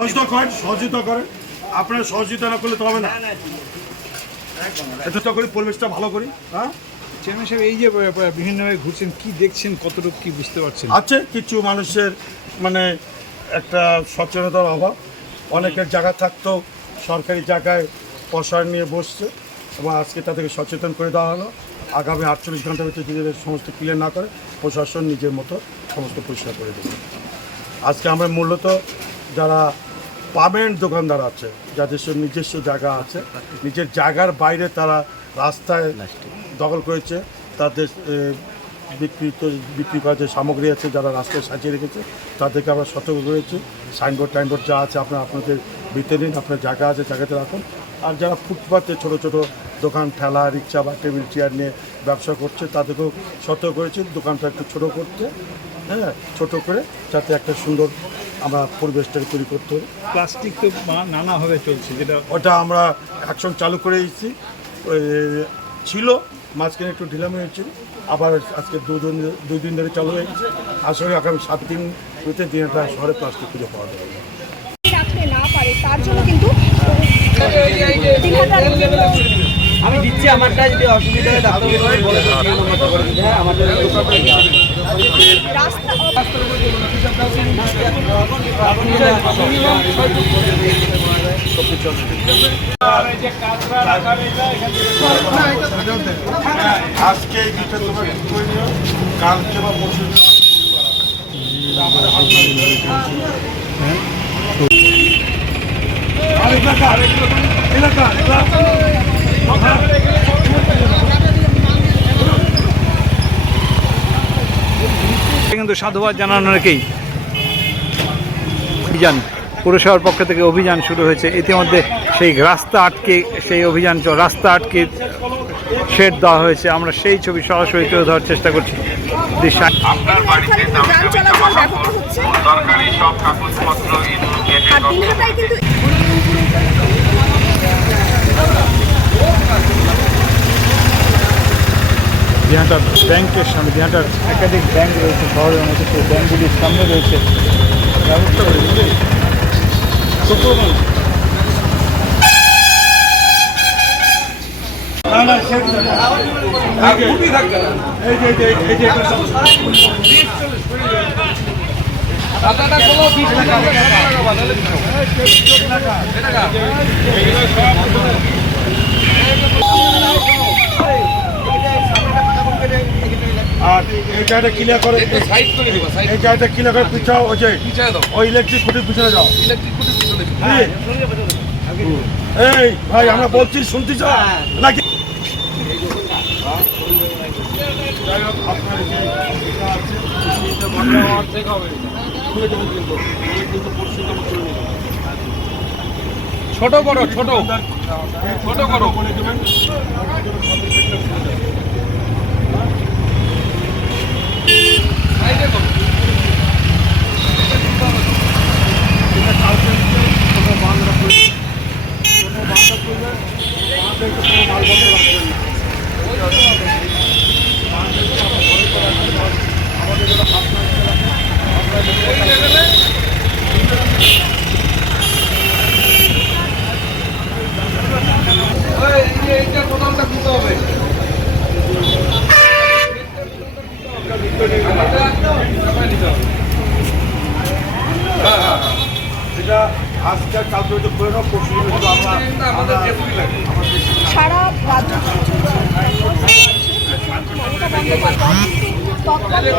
সহযোগিতা করেন। আপনারা সহযোগিতা না করলে তো হবে না। এটা করি, পরিবেশটা ভালো করি। হ্যাঁ চেয়ারম্যান সাহেব, এই যে বিভিন্নভাবে ঘুরছেন, কি দেখছেন, কতটুকু কি বুঝতে পারছেন? আছে কিছু মানুষের মানে একটা সচেতনতার অভাব। অনেকের জায়গা থাকতেও সরকারি জায়গায় প্রসার নিয়ে বসছে এবং আজকে তাদেরকে সচেতন করে দেওয়া হলো। আগামী 48 ঘন্টার ভিতরে যদি সমস্ত ক্লিয়ার না করে, প্রশাসন নিজের মতো সমস্ত পরিষ্কার করে দেবে। আজকে আমরা মূলত যারা পার্মানেন্ট দোকানদার আছে, যাদের নিজস্ব জায়গা আছে, নিজের জায়গার বাইরে তারা রাস্তায় দখল করেছে, তাদের বিক্রি করা যে সামগ্রী আছে যারা রাস্তায় সাজিয়ে রেখেছে, তাদেরকে আমরা সতর্ক করেছি। সাইনবোর্ড যা আছে আপনাদের ভিতরে নিন, আপনার জায়গা আছে জায়গাতে রাখুন। আর যারা ফুটপাতে ছোট ছোট দোকান, ঠেলা, রিক্সা বা টেবিল চেয়ার নিয়ে ব্যবসা করছে, তাদেরকেও সতর্ক করেছি দোকানটা একটু ছোটো করতে, হ্যাঁ, ছোটো করে যাতে একটা সুন্দর আমরা পরিবেশটাকে তৈরি করতে হবে। প্লাস্টিক তো নানাভাবে চলছে, যেটা ওটা আমরা অ্যাকশন চালু করে দিচ্ছি। ছিল মাঝখানে একটু ঢিলামি হয়েছিল, আবার আজকে দুই দিন ধরে চালু হয়ে গেছে। আসলে আগামী 7 দিন ভিতরে দিনটা শহরে প্লাস্টিক খুঁজে পাওয়া যাবে রাখতে না পারে, তার জন্য কিন্তু আমি দিচ্ছি আমারটা, যদি অসুবিধা হয় ডাক্তারকে বলে হ্যাঁ আমার রাস্তা আজকে এই দুটো তোমার কালকে বা পরশু কিন্তু সাধুবাদ জানানোরকেই অভিযান, পুরসভার পক্ষ থেকে অভিযান শুরু হয়েছে। ইতিমধ্যে সেই রাস্তা আটকে রাস্তা আটকে শেড দেওয়া হয়েছে। আমরা সেই ছবি সরাসরি তুলে ধরার চেষ্টা করছি। আপনার বাড়িতে সরকারি সব কাগজপত্র দিনহাটার ব্যাংকের সামনে, দিনহাটার একাধিক ব্যাংক রয়েছে শহরের মধ্যে, সেই ব্যাংকগুলির সামনে রয়েছে ব্যবস্থা করে বুঝলি আর এই জায়গাটা ক্লিয়ার করে, এই জায়গাটা ক্লিয়ার করে পিছাও, ওই ইলেকট্রিক খুঁটির পিছনে যাও। এই ভাই আমরা বলছি শুনতে চাও নাকি? যাই হোক, আপনার যে ছোট করো, ছোট করো করে দেবেন। এটা আজকাল কালকে হয়তো করে নাও, পরশু সারা রাজ্য জুড়ে চলছে। মমতা বন্দ্যোপাধ্যায় কিন্তু তৎকালীন